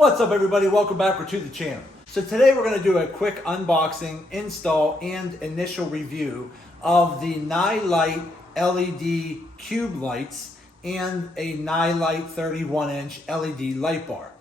What's up everybody, welcome back to the channel. So today we're going to do a quick unboxing, install, and initial review of the Nilight LED cube lights and a Nilight 31-inch LED light bar.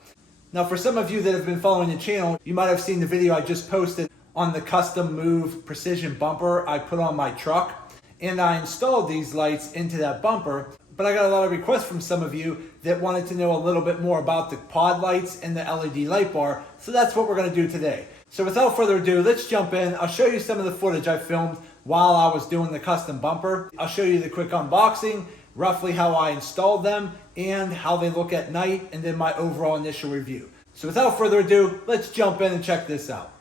Now for some of you that have been following the channel, you might have seen the video I just posted on the custom move precision bumper I put on my truck, and I installed these lights into that bumper. But I got a lot of requests from some of you that wanted to know a little bit more about the pod lights and the LED light bar, so that's what we're going to do today. So without further ado, let's jump in. I'll show you some of the footage I filmed while I was doing the custom bumper. I'll show you the quick unboxing, roughly how I installed them, and how they look at night, and then my overall initial review. So without further ado, let's jump in and check this out.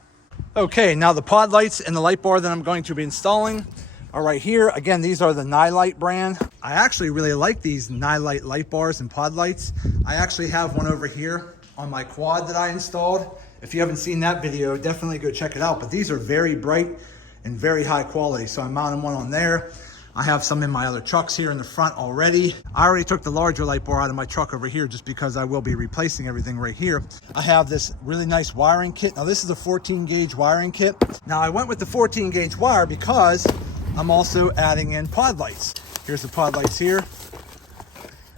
Okay, now the pod lights and the light bar that I'm going to be installing are right here. Again, these are the Nilight brand. I actually really like these Nilight light bars and pod lights. I actually have one over here on my quad that I installed. If you haven't seen that video, definitely go check it out. But these are very bright and very high quality. So I'm mounting one on there. I have some in my other trucks here in the front already. I already took the larger light bar out of my truck over here just because I will be replacing everything right here. I have this really nice wiring kit. Now this is a 14 gauge wiring kit. Now I went with the 14 gauge wire because I'm also adding in pod lights. Here's the pod lights here.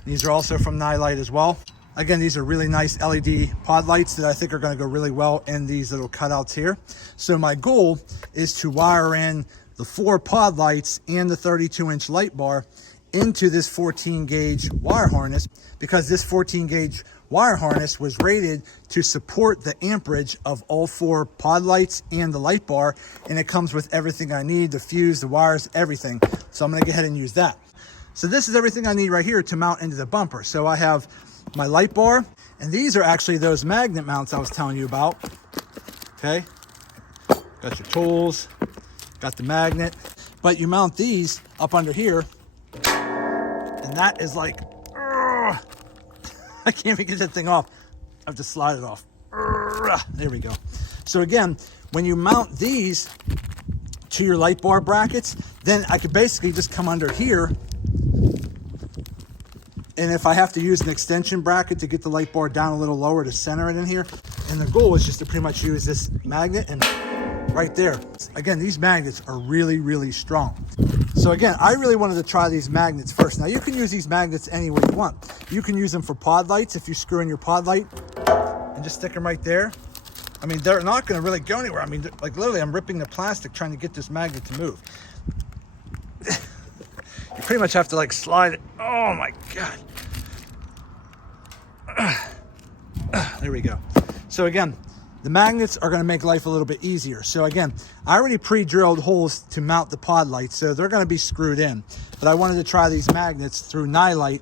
These are also from Nilight as well. Again, these are really nice LED pod lights that I think are going to go really well in these little cutouts here. So my goal is to wire in the 4 pod lights and the 32-inch light bar into this 14 gauge wire harness, because this 14 gauge wire harness was rated to support the amperage of all 4 pod lights and the light bar, and it comes with everything I need, the fuse, the wires, everything. So I'm going to go ahead and use that. So this is everything I need right here to mount into the bumper. So I have my light bar, and these are actually those magnet mounts I was telling you about. Okay, got your tools, got the magnet, but you mount these up under here, and that is like, I can't even get that thing off. I have to slide it off. There we go. So again, when you mount these to your light bar brackets, then I could basically just come under here, and if I have to use an extension bracket to get the light bar down a little lower to center it in here, and the goal is just to pretty much use this magnet and right there. Again, these magnets are really, really strong. So again, I really wanted to try these magnets first. Now you can use these magnets any way you want. You can use them for pod lights if you screw in your pod light and just stick them right there. I mean, they're not going to really go anywhere. I mean, like literally I'm ripping the plastic trying to get this magnet to move. You pretty much have to like slide it. Oh my God. There we go. So again, the magnets are going to make life a little bit easier. So again, I already pre-drilled holes to mount the pod lights, so they're going to be screwed in. But I wanted to try these magnets through Nilight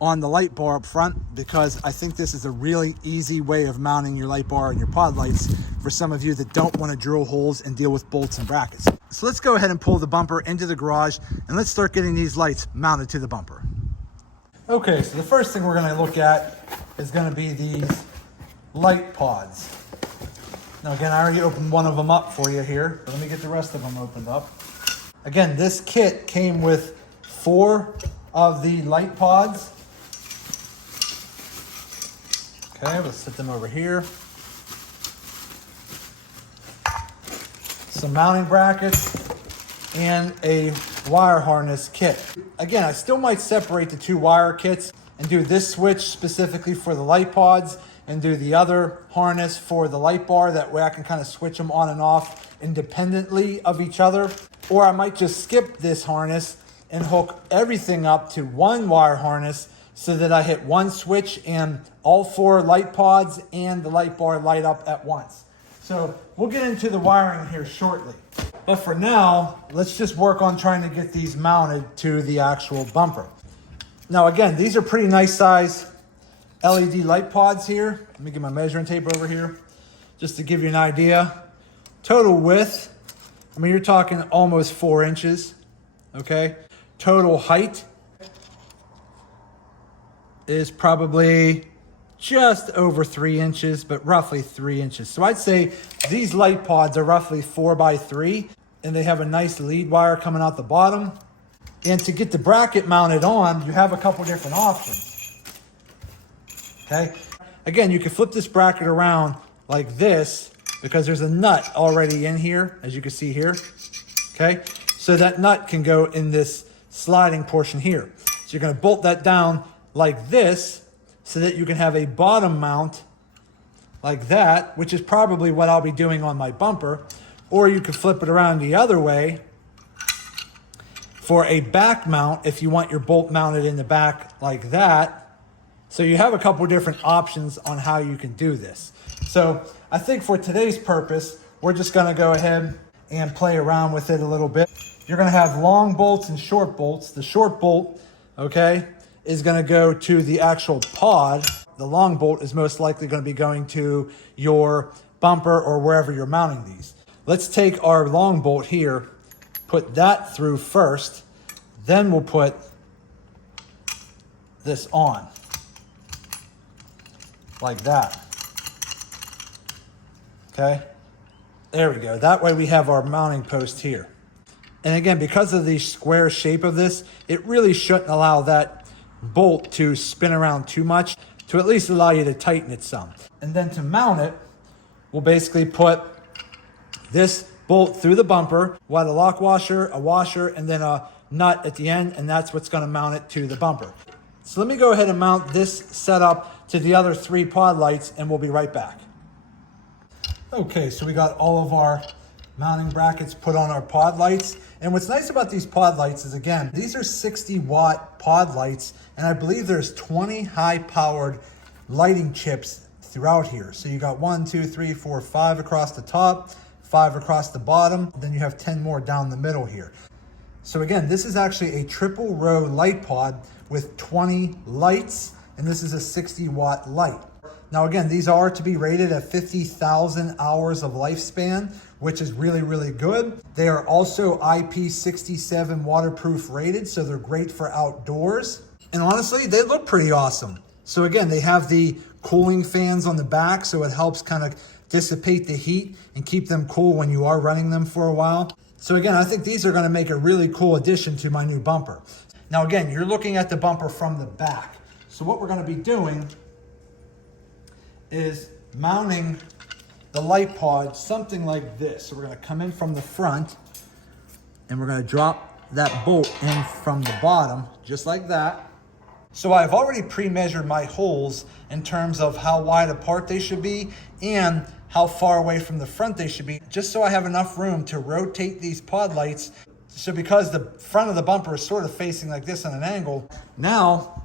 on the light bar up front, because I think this is a really easy way of mounting your light bar and your pod lights for some of you that don't want to drill holes and deal with bolts and brackets. So let's go ahead and pull the bumper into the garage, and let's start getting these lights mounted to the bumper. Okay, so the first thing we're going to look at is going to be these light pods. Now again, I already opened one of them up for you here, but let me get the rest of them opened up. Again, this kit came with 4 of the light pods. Okay, let's set them over here. Some mounting brackets and a wire harness kit. Again, I still might separate the 2 wire kits and do this switch specifically for the light pods and do the other harness for the light bar. That way I can kind of switch them on and off independently of each other. Or I might just skip this harness and hook everything up to 1 wire harness so that I hit 1 switch and all 4 light pods and the light bar light up at once. So we'll get into the wiring here shortly. But for now, let's just work on trying to get these mounted to the actual bumper. Now again, these are pretty nice size LED light pods here. Let me get my measuring tape over here just to give you an idea. Total width, I mean, you're talking almost 4 inches, okay? Total height is probably just over 3 inches, but roughly 3 inches. So I'd say these light pods are roughly 4 by 3, and they have a nice lead wire coming out the bottom. And to get the bracket mounted on, you have a couple different options. Okay. Again, you can flip this bracket around like this because there's a nut already in here, as you can see here, okay? So that nut can go in this sliding portion here. So you're gonna bolt that down like this so that you can have a bottom mount like that, which is probably what I'll be doing on my bumper. Or you could flip it around the other way for a back mount if you want your bolt mounted in the back like that. So you have a couple different options on how you can do this. So I think for today's purpose, we're just gonna go ahead and play around with it a little bit. You're gonna have long bolts and short bolts. The short bolt, okay, is gonna go to the actual pod. The long bolt is most likely gonna be going to your bumper or wherever you're mounting these. Let's take our long bolt here, put that through first, then we'll put this on, like that. Okay, there we go. That way we have our mounting post here. And again, because of the square shape of this, it really shouldn't allow that bolt to spin around too much, to at least allow you to tighten it some. And then to mount it, we'll basically put this bolt through the bumper, we'll add a lock washer, a washer, and then a nut at the end, and that's what's gonna mount it to the bumper. So let me go ahead and mount this setup to the other 3 pod lights, and we'll be right back. Okay, so we got all of our mounting brackets put on our pod lights. And what's nice about these pod lights is, again, these are 60-watt pod lights, and I believe there's 20 high-powered lighting chips throughout here. So you got 1, 2, 3, 4, 5 across the top, 5 across the bottom, then you have 10 more down the middle here. So again, this is actually a triple row light pod with 20 lights, and this is a 60-watt light. Now again, these are to be rated at 50,000 hours of lifespan, which is really, really good. They are also IP67 waterproof rated, so they're great for outdoors. And honestly, they look pretty awesome. So again, they have the cooling fans on the back, so it helps kind of dissipate the heat and keep them cool when you are running them for a while. So again, I think these are gonna make a really cool addition to my new bumper. Now again, you're looking at the bumper from the back. So what we're gonna be doing is mounting the light pod something like this. So we're gonna come in from the front and we're gonna drop that bolt in from the bottom, just like that. So I've already pre-measured my holes in terms of how wide apart they should be and how far away from the front they should be, just so I have enough room to rotate these pod lights. So because the front of the bumper is sort of facing like this on an angle, now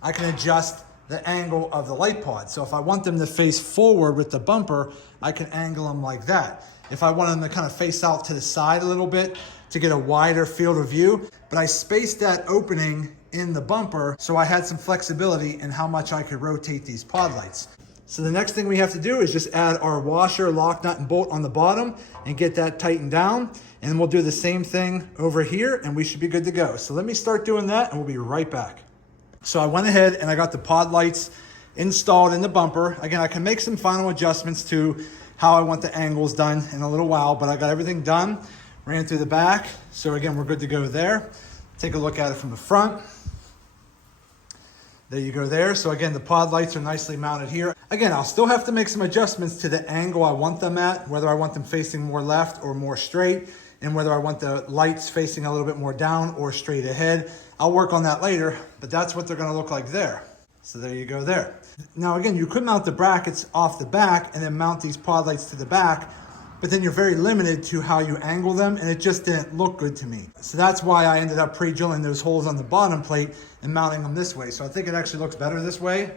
I can adjust the angle of the light pod. So if I want them to face forward with the bumper, I can angle them like that. If I want them to kind of face out to the side a little bit to get a wider field of view, but I spaced that opening in the bumper so I had some flexibility in how much I could rotate these pod lights. So the next thing we have to do is just add our washer, lock nut, and bolt on the bottom and get that tightened down. And we'll do the same thing over here and we should be good to go. So let me start doing that and we'll be right back. So I went ahead and I got the pod lights installed in the bumper. Again, I can make some final adjustments to how I want the angles done in a little while, but I got everything done, ran through the back. So again, we're good to go there. Take a look at it from the front. There you go there. So again, the pod lights are nicely mounted here. Again, I'll still have to make some adjustments to the angle I want them at, whether I want them facing more left or more straight, and whether I want the lights facing a little bit more down or straight ahead. I'll work on that later, but that's what they're gonna look like there. So there you go there. Now again, you could mount the brackets off the back and then mount these pod lights to the back, but then you're very limited to how you angle them, and it just didn't look good to me. So that's why I ended up pre-drilling those holes on the bottom plate and mounting them this way. So I think it actually looks better this way.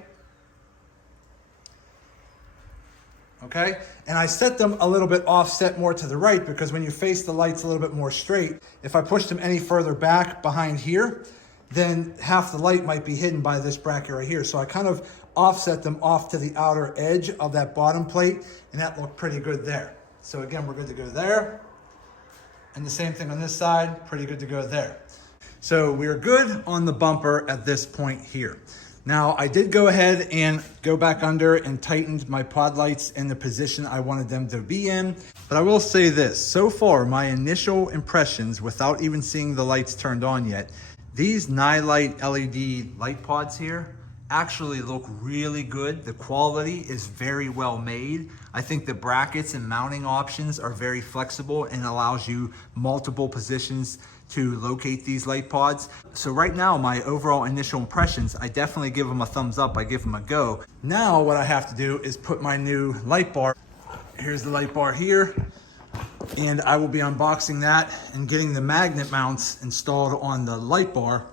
Okay, and I set them a little bit offset more to the right because when you face the lights a little bit more straight, if I push them any further back behind here, then half the light might be hidden by this bracket right here. So I kind of offset them off to the outer edge of that bottom plate, and that looked pretty good there. So again, we're good to go there. And the same thing on this side, pretty good to go there. So we're good on the bumper at this point here. Now I did go ahead and go back under and tightened my pod lights in the position I wanted them to be in. But I will say this, so far my initial impressions without even seeing the lights turned on yet, these Nilight LED light pods here actually look really good. The quality is very well made. I think the brackets and mounting options are very flexible and allows you multiple positions to locate these light pods. So right now, my overall initial impressions, I definitely give them a thumbs up. I give them a go. Now what I have to do is put my new light bar. Here's the light bar here. And I will be unboxing that and getting the magnet mounts installed on the light bar.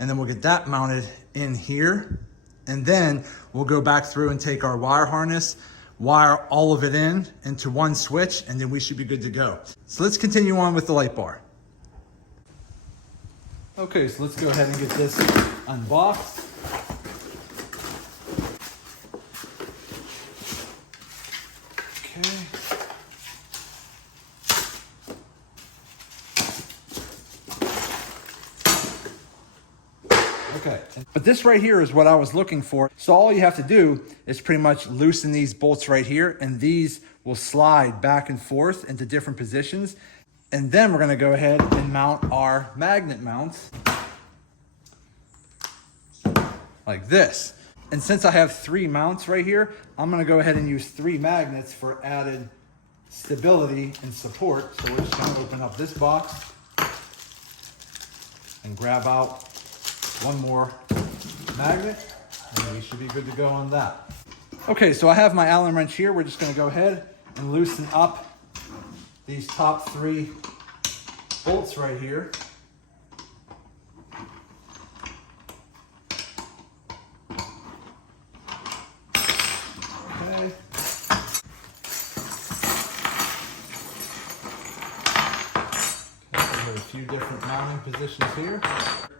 And then we'll get that mounted in here. And then we'll go back through and take our wire harness, wire all of it into one switch, and then we should be good to go. So let's continue on with the light bar. Okay, so let's go ahead and get this unboxed. Okay. Okay, but this right here is what I was looking for. So all you have to do is pretty much loosen these bolts right here, and these will slide back and forth into different positions. And then we're gonna go ahead and mount our magnet mounts like this. And since I have 3 mounts right here, I'm gonna go ahead and use 3 magnets for added stability and support. So we're just gonna open up this box and grab out one more magnet, and we should be good to go on that. Okay, so I have my Allen wrench here. We're just gonna go ahead and loosen up these top 3 bolts right here. Okay. There are a few different mounting positions here.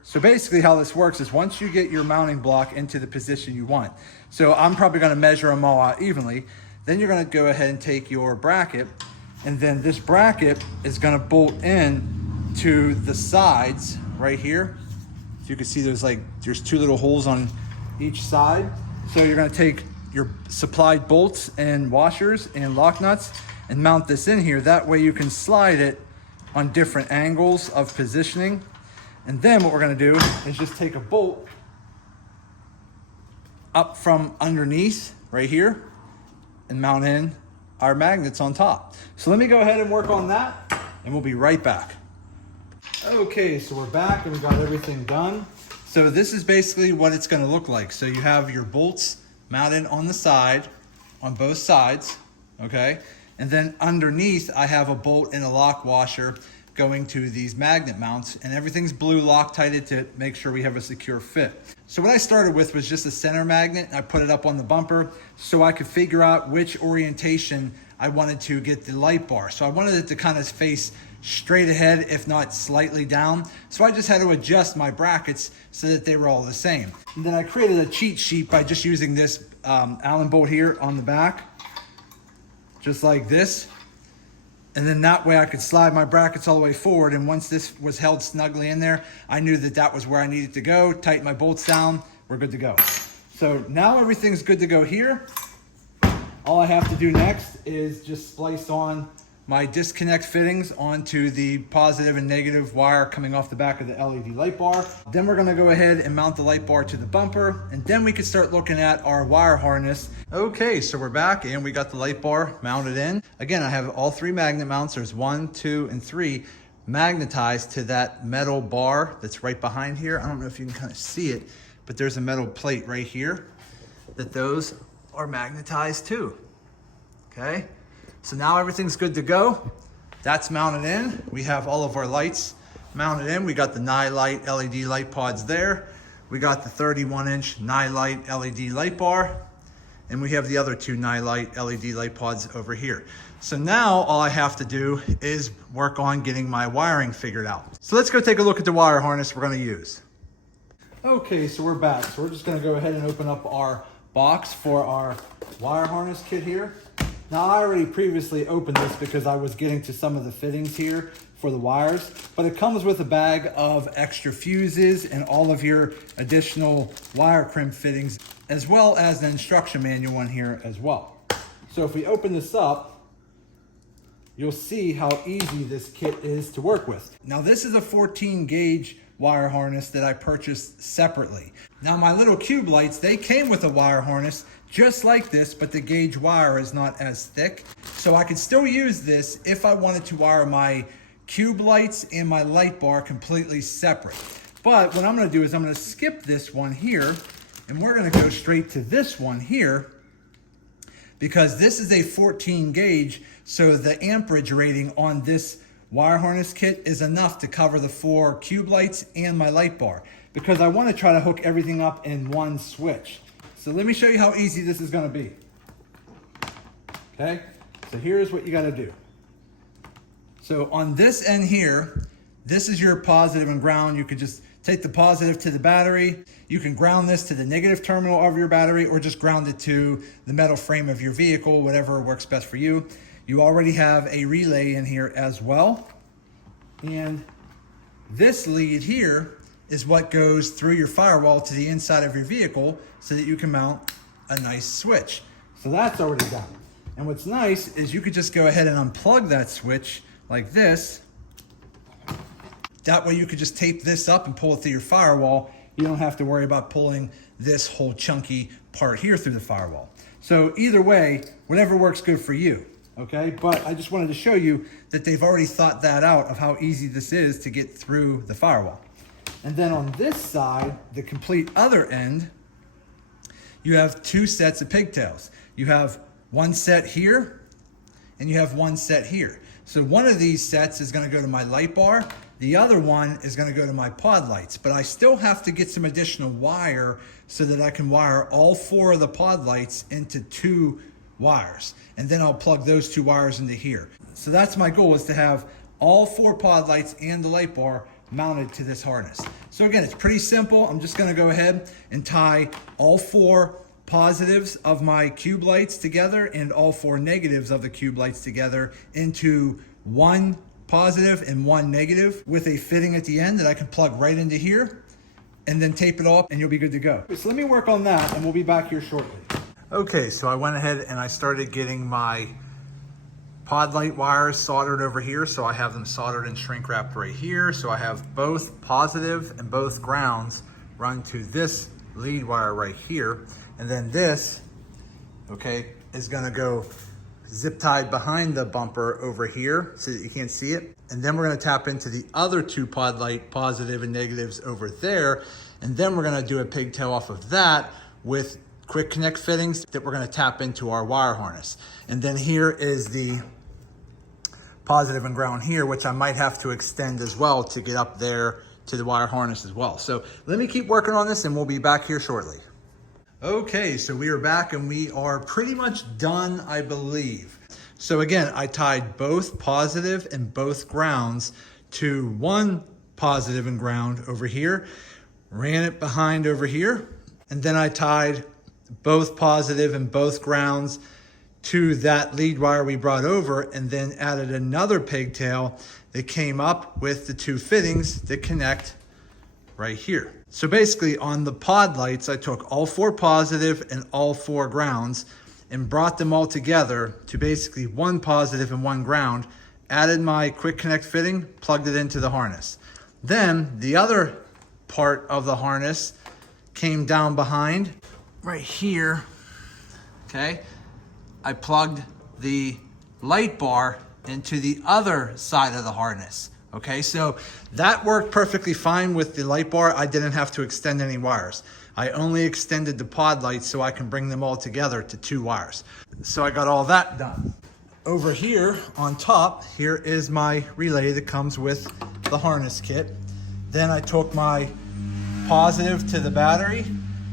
So basically how this works is once you get your mounting block into the position you want, so I'm probably gonna measure them all out evenly, then you're gonna go ahead and take your bracket, and then this bracket is gonna bolt in to the sides right here. So you can see there's 2 little holes on each side. So you're gonna take your supplied bolts and washers and lock nuts and mount this in here. That way you can slide it on different angles of positioning. And then what we're gonna do is just take a bolt up from underneath right here and mount in our magnets on top. So let me go ahead and work on that, and we'll be right back. Okay, so we're back and we got everything done. So this is basically what it's gonna look like. So you have your bolts mounted on the side, on both sides, okay? And then underneath, I have a bolt and a lock washer going to these magnet mounts, and everything's blue Loctited to make sure we have a secure fit. So what I started with was just a center magnet. I put it up on the bumper so I could figure out which orientation I wanted to get the light bar. So I wanted it to kind of face straight ahead, if not slightly down. So I just had to adjust my brackets so that they were all the same. And then I created a cheat sheet by just using this Allen bolt here on the back, just like this. And then that way I could slide my brackets all the way forward. And once this was held snugly in there, I knew that that was where I needed to go. Tighten my bolts down, we're good to go. So now everything's good to go here. All I have to do next is just splice on my disconnect fittings onto the positive and negative wire coming off the back of the LED light bar. Then we're gonna go ahead and mount the light bar to the bumper, and then we can start looking at our wire harness. Okay, so we're back and we got the light bar mounted in. Again, I have all 3 magnet mounts. There's 1, 2, and 3 magnetized to that metal bar that's right behind here. I don't know if you can kind of see it, but there's a metal plate right here that those are magnetized to, okay? So now everything's good to go. That's mounted in. We have all of our lights mounted in. We got the Nilight LED light pods there. We got the 31-inch Nilight LED light bar. And we have the other 2 Nilight LED light pods over here. So now all I have to do is work on getting my wiring figured out. So let's go take a look at the wire harness we're gonna use. Okay, so we're back. So we're just gonna go ahead and open up our box for our wire harness kit here. Now I already previously opened this because I was getting to some of the fittings here for the wires, but it comes with a bag of extra fuses and all of your additional wire crimp fittings, as well as an instruction manual in here as well. So if we open this up, you'll see how easy this kit is to work with. Now this is a 14 gauge wire harness that I purchased separately. Now my little cube lights, they came with a wire harness just like this, but the gauge wire is not as thick. So I could still use this if I wanted to wire my cube lights and my light bar completely separate. But what I'm gonna do is I'm gonna skip this one here, and we're gonna go straight to this one here, because this is a 14 gauge, so the amperage rating on this wire harness kit is enough to cover the 4 cube lights and my light bar, because I want to try to hook everything up in one switch. So let me show you how easy this is going to be. Okay, so here's what you got to do. So on this end here, this is your positive and ground. You could just take the positive to the battery. You can ground this to the negative terminal of your battery, or just ground it to the metal frame of your vehicle, whatever works best for you. You already have a relay in here as well. And this lead here is what goes through your firewall to the inside of your vehicle so that you can mount a nice switch. So that's already done. And what's nice is you could just go ahead and unplug that switch like this. That way you could just tape this up and pull it through your firewall. You don't have to worry about pulling this whole chunky part here through the firewall. So either way, whatever works good for you. Okay, but I just wanted to show you that they've already thought that out of how easy this is to get through the firewall. And then on this side, the complete other end, you have 2 sets of pigtails. You have one set here, and you have one set here. So one of these sets is gonna go to my light bar, the other one is gonna go to my pod lights, but I still have to get some additional wire so that I can wire all 4 of the pod lights into 2 wires, and then I'll plug those 2 wires into here. So that's my goal, is to have all 4 pod lights and the light bar mounted to this harness. So again, it's pretty simple. I'm just gonna go ahead and tie all 4 positives of my cube lights together and all 4 negatives of the cube lights together into one positive and one negative, with a fitting at the end that I can plug right into here, and then tape it off and you'll be good to go. So let me work on that and we'll be back here shortly. Okay, so I went ahead and I started getting my pod light wires soldered over here. So I have them soldered and shrink wrapped right here. So I have both positive and both grounds run to this lead wire right here. And then this, okay, is gonna go zip tied behind the bumper over here so that you can't see it. And then we're gonna tap into the other 2 pod light positive and negatives over there. And then we're gonna do a pigtail off of that with quick connect fittings that we're gonna tap into our wire harness. And then here is the positive and ground here, which I might have to extend as well to get up there to the wire harness as well. So let me keep working on this and we'll be back here shortly. Okay, so we are back and we are pretty much done, I believe. So again, I tied both positive and both grounds to one positive and ground over here, ran it behind over here, and then I tied both positive and both grounds to that lead wire we brought over, and then added another pigtail that came up with the 2 fittings that connect right here. So basically on the pod lights, I took all 4 positive and all 4 grounds and brought them all together to basically one positive and one ground, added my quick connect fitting, plugged it into the harness. Then the other part of the harness came down behind right here, okay? I plugged the light bar into the other side of the harness, okay? So that worked perfectly fine with the light bar. I didn't have to extend any wires. I only extended the pod lights so I can bring them all together to 2 wires. So I got all that done. Over here on top, here is my relay that comes with the harness kit. Then I took my positive to the battery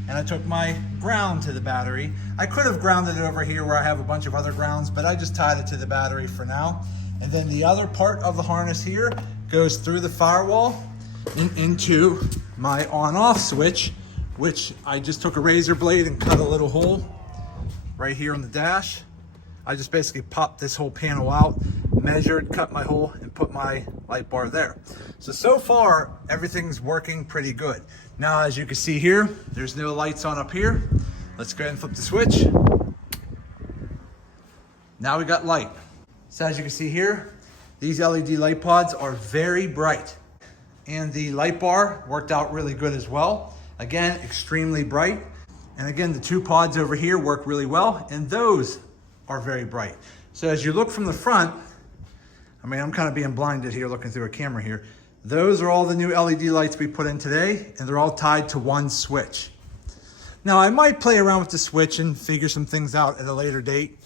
and I took my ground to the battery. I could have grounded it over here where I have a bunch of other grounds, but I just tied it to the battery for now. And then the other part of the harness here goes through the firewall and into my on-off switch, which I just took a razor blade and cut a little hole right here on the dash. I just basically popped this whole panel out, measured, cut my hole, and put my light bar there. So far, everything's working pretty good. Now, as you can see here, there's no lights on up here. Let's go ahead and flip the switch. Now we got light. So as you can see here, these LED light pods are very bright. And the light bar worked out really good as well. Again, extremely bright. And again, the two pods over here work really well, and those are very bright. So as you look from the front, I mean, I'm kind of being blinded here looking through a camera here. Those are all the new LED lights we put in today, and they're all tied to one switch. Now, I might play around with the switch and figure some things out at a later date.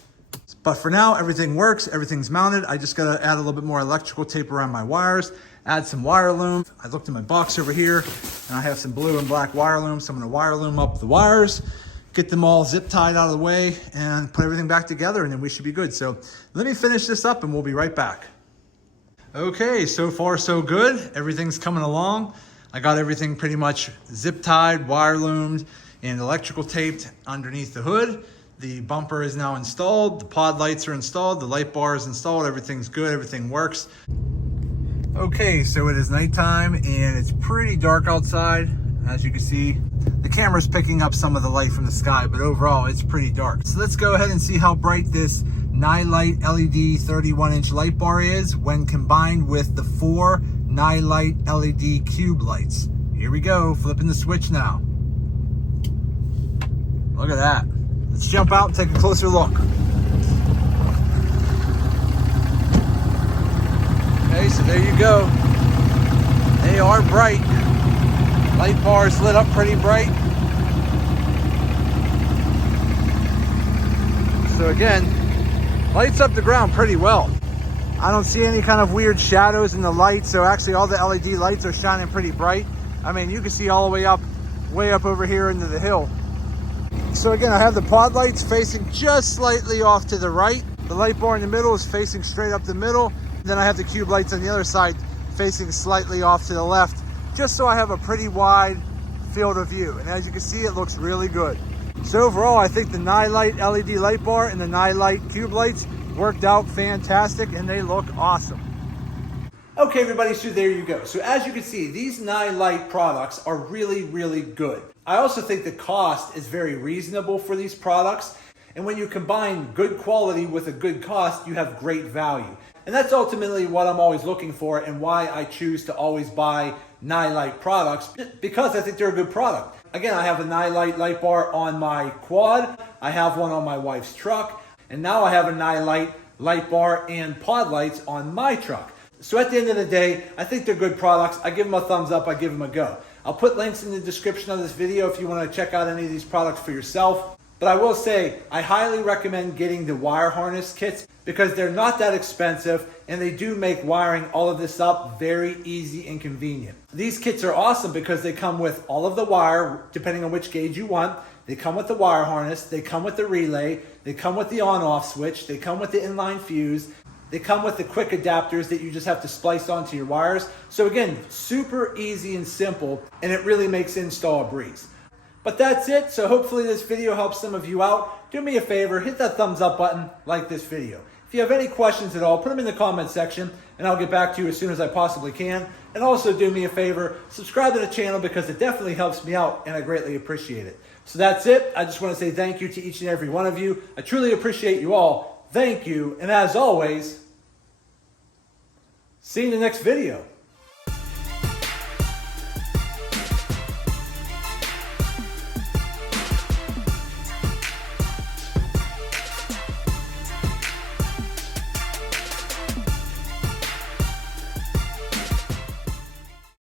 But for now, everything works, everything's mounted. I just gotta add a little bit more electrical tape around my wires, add some wire loom. I looked in my box over here, and I have some blue and black wire loom, so I'm gonna wire loom up the wires, get them all zip tied out of the way, and put everything back together, and then we should be good. So let me finish this up, and we'll be right back. Okay, so far so good. Everything's coming along. I got everything pretty much zip tied, wire loomed, and electrical taped underneath the hood. The bumper is now installed, the pod lights are installed, the light bar is installed, everything's good, everything works. Okay, so it is nighttime and it's pretty dark outside. As you can see, the camera's picking up some of the light from the sky, but overall it's pretty dark. So let's go ahead and see how bright this Nilight LED 31-inch light bar is when combined with the 4 Nilight LED cube lights. Here we go, flipping the switch now. Look at that. Let's jump out and take a closer look. Okay, so there you go. They are bright. Light bar is lit up pretty bright. So again, lights up the ground pretty well. I don't see any kind of weird shadows in the light, so actually all the LED lights are shining pretty bright. I mean, you can see all the way up over here into the hill. So again, I have the pod lights facing just slightly off to the right. The light bar in the middle is facing straight up the middle. Then I have the cube lights on the other side facing slightly off to the left, just so I have a pretty wide field of view. And as you can see, it looks really good. So overall, I think the Nilight LED light bar and the Nilight cube lights worked out fantastic, and they look awesome. Okay, everybody, so there you go. So as you can see, these Nilight products are really, really good. I also think the cost is very reasonable for these products. And when you combine good quality with a good cost, you have great value. And that's ultimately what I'm always looking for and why I choose to always buy Nilight products, because I think they're a good product. Again, I have a Nilight light bar on my quad. I have one on my wife's truck. And now I have a Nilight light bar and pod lights on my truck. So at the end of the day, I think they're good products. I give them a thumbs up. I give them a go. I'll put links in the description of this video if you want to check out any of these products for yourself. But I will say, I highly recommend getting the wire harness kits because they're not that expensive and they do make wiring all of this up very easy and convenient. These kits are awesome because they come with all of the wire, depending on which gauge you want. They come with the wire harness, they come with the relay, they come with the on-off switch, they come with the inline fuse, they come with the quick adapters that you just have to splice onto your wires. So again, super easy and simple, and it really makes install a breeze. But that's it. So hopefully this video helps some of you out. Do me a favor, hit that thumbs up button, like this video. If you have any questions at all, put them in the comment section and I'll get back to you as soon as I possibly can. And also do me a favor, subscribe to the channel because it definitely helps me out and I greatly appreciate it. So that's it. I just want to say thank you to each and every one of you. I truly appreciate you all. Thank you. And as always, see you in the next video.